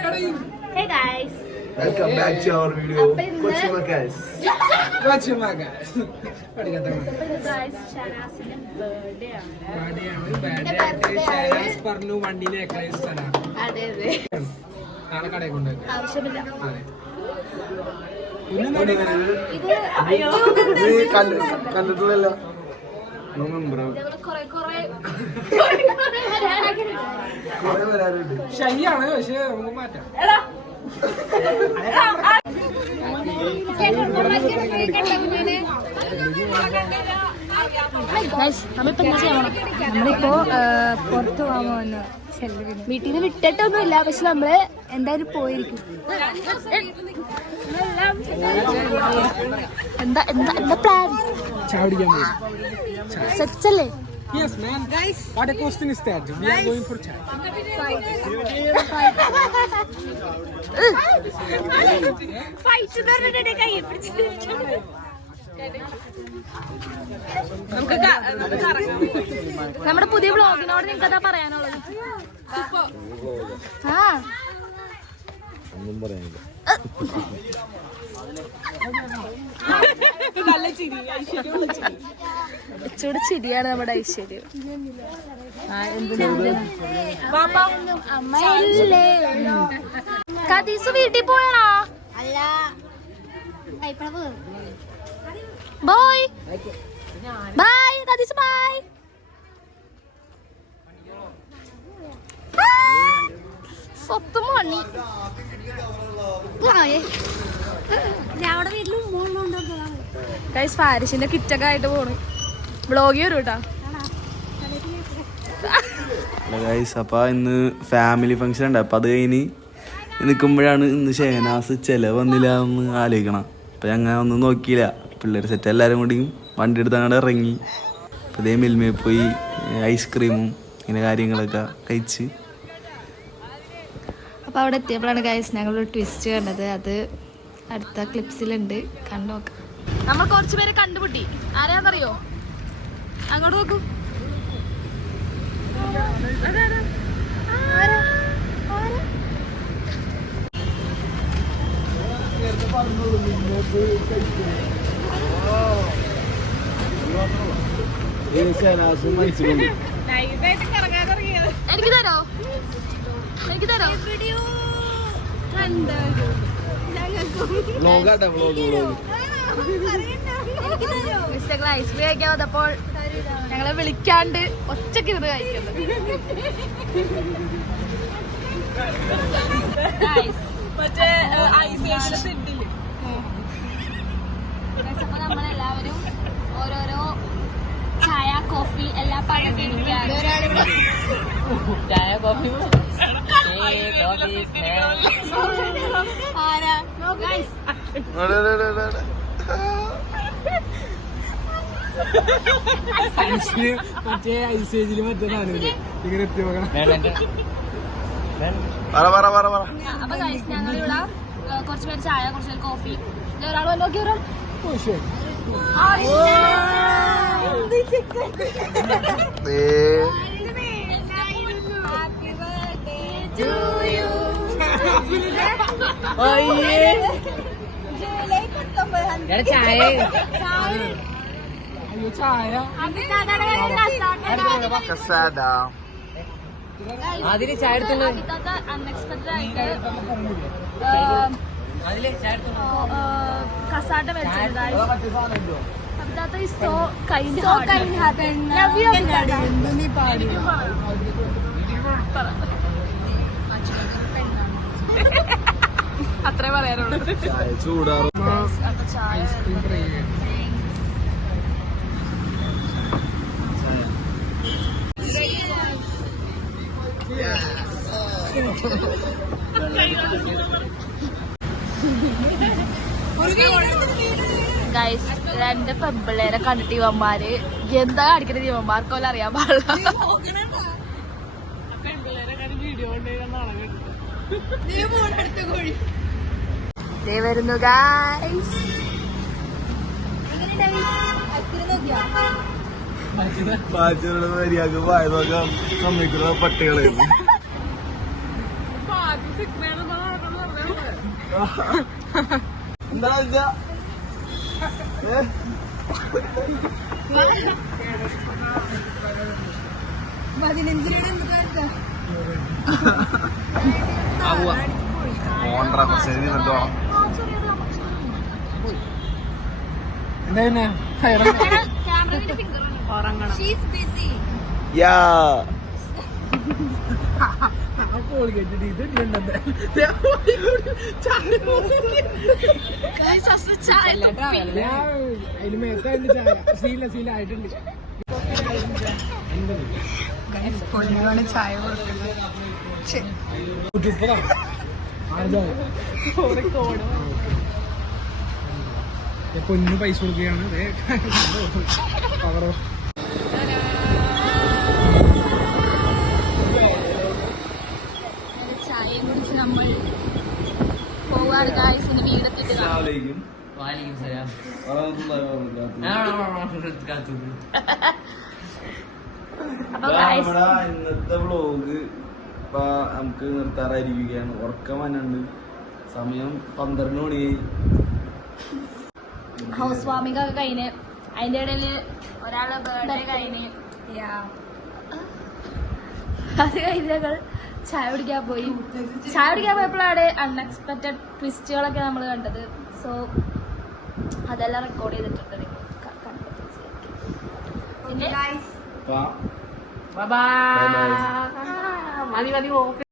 Hey guys. Welcome back to our video. Kochimakas. Kochimakas. Guys, ഷനാസിന്റെ birthday ആണ്. ഷനാസ് പറഞ്ഞു വണ്ടിനെ എക്രൈസ് തരാം. അതെ അതെ. നാളെ കടയിൽ കൊണ്ടുവരും. ആവശ്യമില്ല. അതെ. ഇത് കണ്ടിട്ടില്ലല്ലോ. കൊറേ വരാറുണ്ട്. ശരിയാണ്, പക്ഷെ നമുക്ക് മാറ്റാം. നമ്മളിപ്പോ പുറത്തു പോകാമെന്ന് വീട്ടിൽ നിന്ന് വിട്ടിട്ടൊന്നുമില്ല, പക്ഷെ നമ്മള് എന്തായാലും പോയിരിക്കും. എന്താ എന്താ എന്താ പ്ലാൻ? സെറ്റല്ലേ? Yes, man. Guys, what a question is that? We are going for chai. നമ്മുടെ പുതിയ വ്ളോഗിനോട് നിങ്ങൾക്ക് എന്താ പറയാനുള്ളത്? ആ ഒന്നും പറയാനില്ല. ഇച്ചൂടെ ചിരിയാണ് നമ്മുടെ ഐശ്വര്യം. അമ്മയല്ലേ കദീസ് വീട്ടിൽ പോയാ? Boy bye Kadees bye. സ്വത്തും മണി ഗൈസ് ഫാരിഷിന്റെ കിറ്റൊക്കെ ആയിട്ട് പോണ്. വ്ളോഗി വരും കേട്ടാ ഗൈസ്. അപ്പോൾ ഇന്ന് ഫാമിലി ഫംഗ്ഷൻ ഉണ്ട്. അപ്പോൾ അത് കഴിഞ്ഞ് നിൽക്കുമ്പോഴാണ് ഇന്ന് ഷെഹനാസ് ചിലവ് വന്നില്ല എന്ന് ആലോചിക്കണം. അപ്പോൾ ഞങ്ങൾ ഒന്നും നോക്കിയില്ല. പിള്ളേർ സെറ്റ് എല്ലാവരും കൂടിയും വണ്ടി എടുത്ത് അങ്ങോട്ട് ഇറങ്ങി. അപ്പോൾ ഇതേ മിൽമയിൽ പോയി ഐസ്ക്രീമും ഇങ്ങനെ കാര്യങ്ങളൊക്കെ കഴിച്ച്. അപ്പോൾ അവിടെ എത്തിയപ്പോഴാണ് ഗൈസ് ഞങ്ങളൊരു ട്വിസ്റ്റ് കണ്ടത്. അത് അടുത്ത ക്ലിപ്സിലുണ്ട്, കണ്ടു നോക്കാം. നമ്മൾ കുറച്ച് പേരെ കണ്ടുപിട്ടി. ആരെയാണെന്നറിയോ? അങ്ങോട്ട് നോക്കൂ. എനിക്ക് തരോ? എനിക്ക് തരോ? മിസ്റ്റർ ഐസ്ക്രീം കഴിക്കാൻ വന്നപ്പോൾ ഞങ്ങളെ വിളിക്കാണ്ട് ഒറ്റക്ക് ഇരുന്ന് കഴിക്കുന്നത്. അപ്പൊ നമ്മളെല്ലാവരും ഓരോരോ ചായ കോഫി എല്ലാം പകർന്നിരിക്കുകയാണ്. ചായ കോഫി മറ്റേ ഐസേജില് മറ്റേ സാധനം ഇങ്ങനെ എത്തി നോക്കണം. അപ്പൊ ഞങ്ങളിവിടെ കുറച്ച് പേര് ചായ, കുറച്ച് പേര് കോഫി. ഒരാൾ നോക്കി ഒരാൾ അതിന് ചായ എടുത്തുള്ളൂ. അൺഎക്സ്പെക്ടഡ് ആയിട്ട് കസാട്ട വെച്ചത്. So kind hearted. Love you അത്രേ പറയാനുള്ളൂ. ഗൈസ്, രണ്ട് പെമ്പിള്ളേരെ കണ്ടിട്ട് ഇവന്മാര് എന്താ കാണിക്കുന്നത് ഇവന്മാർക്കോലും അറിയാൻ പാടില്ല. വരുന്നു ഗൈസ്. മര്യാദ വായ നോക്കാൻ സമ്മതിക്കുന്ന പട്ടികളായിരുന്നു. എന്താ വെച്ചാ ഓണ്ടറ കുറച്ച് നിന്നിട്ട് വേണം. എന്താ യാ അതിന് മേത്തായിട്ട് ശീല ആയിട്ടുണ്ട്. ചായ കൊടുക്കുന്നത് പൊന്നു പൈസ കൊടുക്കുകയാണ്. പവറോ ചായയും കുടിച്ച് നമ്മൾ പോവാറ് ഗായ്സിന് വീടെത്തിട്ട് ഇന്നത്തെ വ്ലോഗ് ഇപ്പൊ നമുക്ക് നിർത്താറായിരിക്കുകയാണ്. ഉറക്കം വന്നുണ്ട്. സമയം 12 മണിയായി. ഹൗസ് വാമിംഗ് ഒക്കെ കഴിഞ്ഞ് അതിന്റെ ഇടയില് ഒരാളെ ബർത്ത്ഡേ കഴിഞ്ഞ് അത് കഴിഞ്ഞ് ഞങ്ങൾ ചായ കുടിക്കാൻ പോയി. ചായ കുടിക്കാൻ പോയപ്പോഴാണ് അൺഎക്സ്പെക്റ്റഡ് ട്വിസ്റ്റുകളൊക്കെ നമ്മൾ കണ്ടത്. സോ അതെല്ലാം റെക്കോർഡ് ചെയ്തിട്ടുണ്ട്. പിന്നെ Bye. മതി